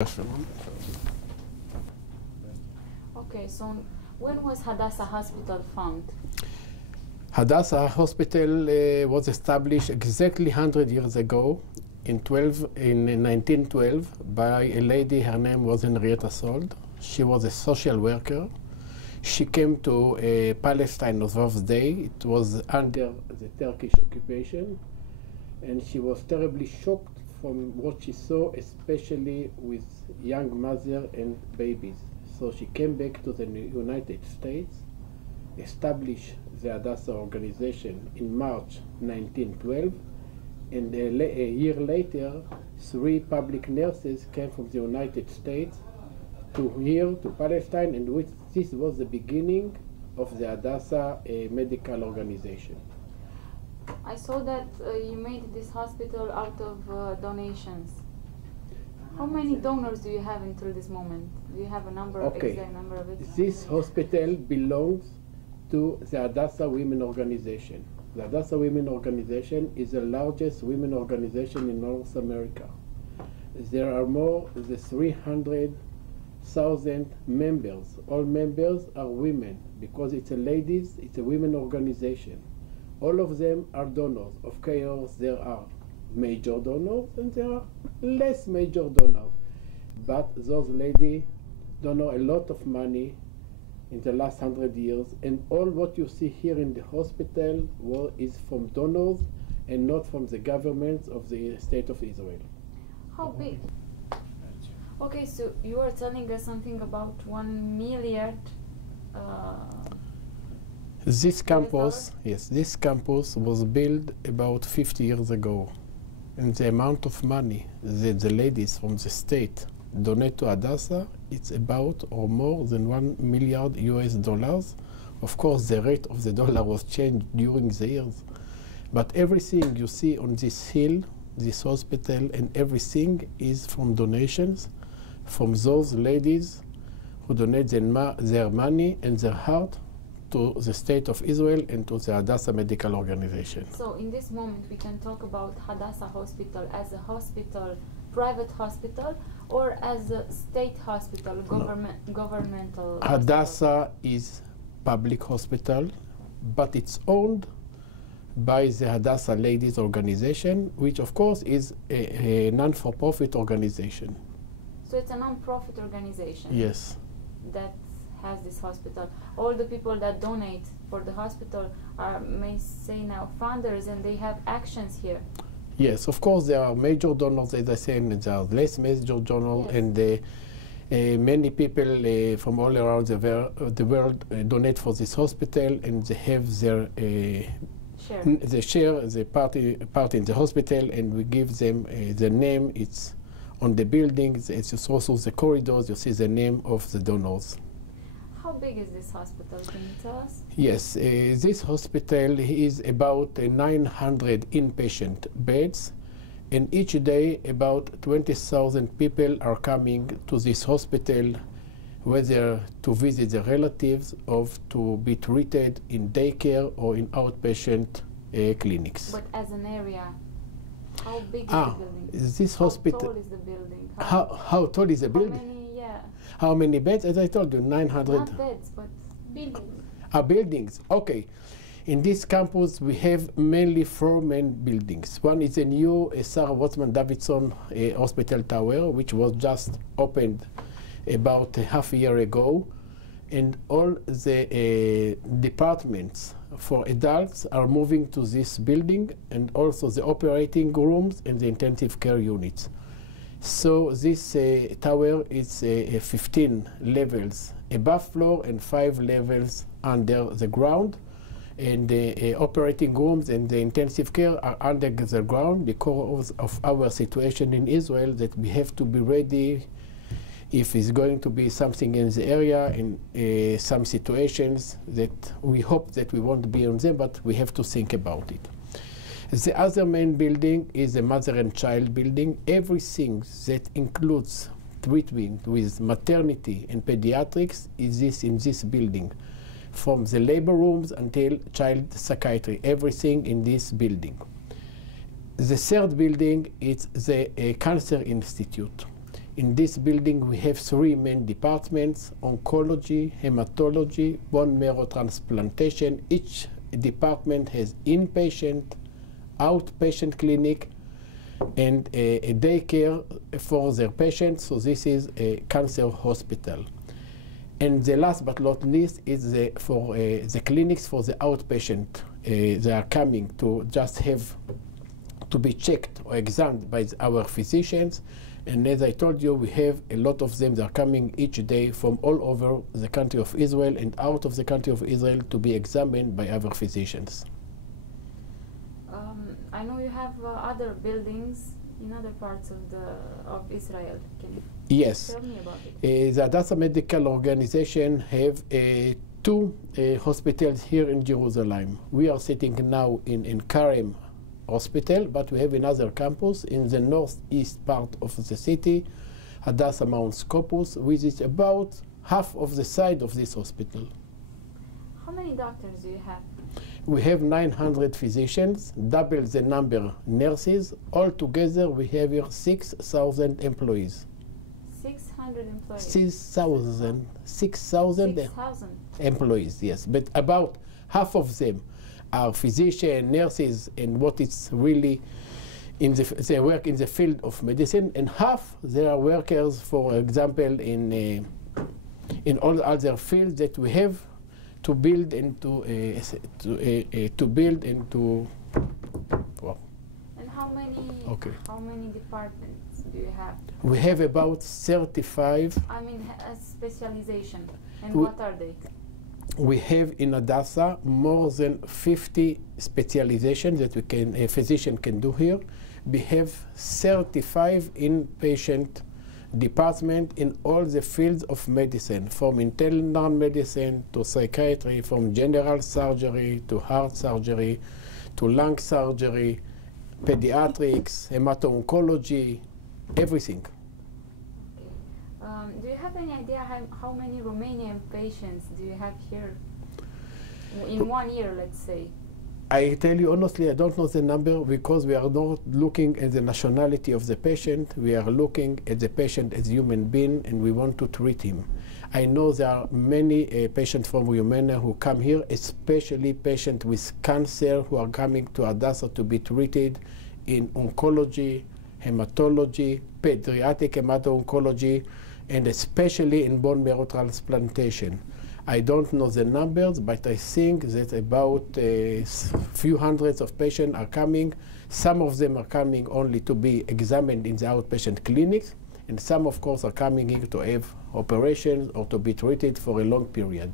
Okay, so when was Hadassah Hospital founded? Hadassah Hospital was established exactly 100 years ago in 1912 by a lady. Her name was Henrietta Sold. She was a social worker. She came to Palestine on those days. It was under the Turkish occupation, and she was terribly shocked from what she saw, especially with young mothers and babies. So she came back to the United States, established the Hadassah organization in March 1912, and a year later, 3 public nurses came from the United States to here, to Palestine, and this was the beginning of the Hadassah medical organization. I saw that you made this hospital out of donations. How many donors do you have until this moment? Do you have a number, exact number of it? This hospital belongs to the Hadassah Women Organization. The Hadassah Women Organization is the largest women organization in North America. There are more than 300,000 members. All members are women because it's a ladies, it's a women organization. All of them are donors. Of course, there are major donors and there are less major donors. But those ladies donate a lot of money in the last 100 years, and all what you see here in the hospital is from donors and not from the governments of the State of Israel. How big? Okay, so you are telling us something about 1 million. This campus, yes, this campus was built about 50 years ago, and the amount of money that the ladies from the state donate to Hadassah, it's about or more than $1 million US. Of course, the rate of the dollar was changed during the years, but everything you see on this hill, this hospital, and everything is from donations from those ladies who donate their money and their heart to the State of Israel and to the Hadassah Medical Organization. So in this moment we can talk about Hadassah Hospital as a hospital, private hospital, or as a state hospital, governmental Hadassah is public hospital, but it's owned by the Hadassah Ladies Organization, which of course is a non-for-profit organization. So it's a non-profit organization? Yes. That has this hospital. All the people that donate for the hospital are, may say now, founders, and they have actions here. Yes, of course there are major donors, as I said, and there are less major donors, yes. And many people from all around the world donate for this hospital, and they have their part in the hospital, and we give them the name. It's on the buildings. It's also the corridors. You see the name of the donors. How big is this hospital? Can you tell us? Yes, this hospital is about 900 inpatient beds, and each day about 20,000 people are coming to this hospital, whether to visit their relatives or to be treated in daycare or in outpatient clinics. But as an area, how big is the building? This hospital. How tall is the building? How tall is the building? How many beds? As I told you, 900. Not beds, but buildings. Buildings. Okay. In this campus, we have mainly 4 main buildings. One is a new Sarah Watzman Davidson Hospital Tower, which was just opened about half a year ago. And all the departments for adults are moving to this building, and also the operating rooms and the intensive care units. So this tower is 15 levels above floor and 5 levels under the ground, and the operating rooms and the intensive care are under the ground because of our situation in Israel, that we have to be ready if it's going to be something in the area, in some situations that we hope that we won't be on them, but we have to think about it. The other main building is the mother and child building. Everything that includes treatment with maternity and pediatrics is in this building, from the labor rooms until child psychiatry, everything in this building. The third building is the Cancer Institute. In this building, we have 3 main departments: oncology, hematology, bone marrow transplantation. Each department has inpatient, outpatient clinic, and a daycare for their patients. So this is a cancer hospital. And the last but not least is for the clinics for the outpatient. They are coming to just have to be checked or examined by our physicians. And as I told you, we have a lot of them that are coming each day from all over the country of Israel and out of the country of Israel to be examined by our physicians. I know you have other buildings in other parts of Israel. Can you tell me about it? The Hadassah Medical Organization have 2 hospitals here in Jerusalem. We are sitting now in Karem Hospital, but we have another campus in the northeast part of the city, Hadassah Mount Scopus, which is about half of the size of this hospital. How many doctors do you have? We have 900 physicians, double the number nurses. Altogether, we have here 6,000 employees. 600 employees? 6,000 employees, yes. But about half of them are physicians, nurses, and what is really they work in the field of medicine, and half they are workers, for example, in all other fields that we have to build into Well. And how many departments do you have? We have about 35. I mean, a specialization. And what are they? We have in Hadassah more than 50 specializations that a physician can do here. We have 35 inpatient department in all the fields of medicine, from internal medicine to psychiatry, from general surgery to heart surgery to lung surgery, pediatrics, hemato-oncology, everything. Do you have any idea how many Romanian patients do you have here in 1 year, let's say? I tell you honestly, I don't know the number because we are not looking at the nationality of the patient. We are looking at the patient as a human being, and we want to treat him. I know there are many patients from Romania who come here, especially patients with cancer who are coming to Hadassah to be treated in oncology, hematology, pediatric hemato-oncology, and especially in bone marrow transplantation. I don't know the numbers, but I think that about a few hundreds of patients are coming. Some of them are coming only to be examined in the outpatient clinics, and some, of course, are coming here to have operations or to be treated for a long period.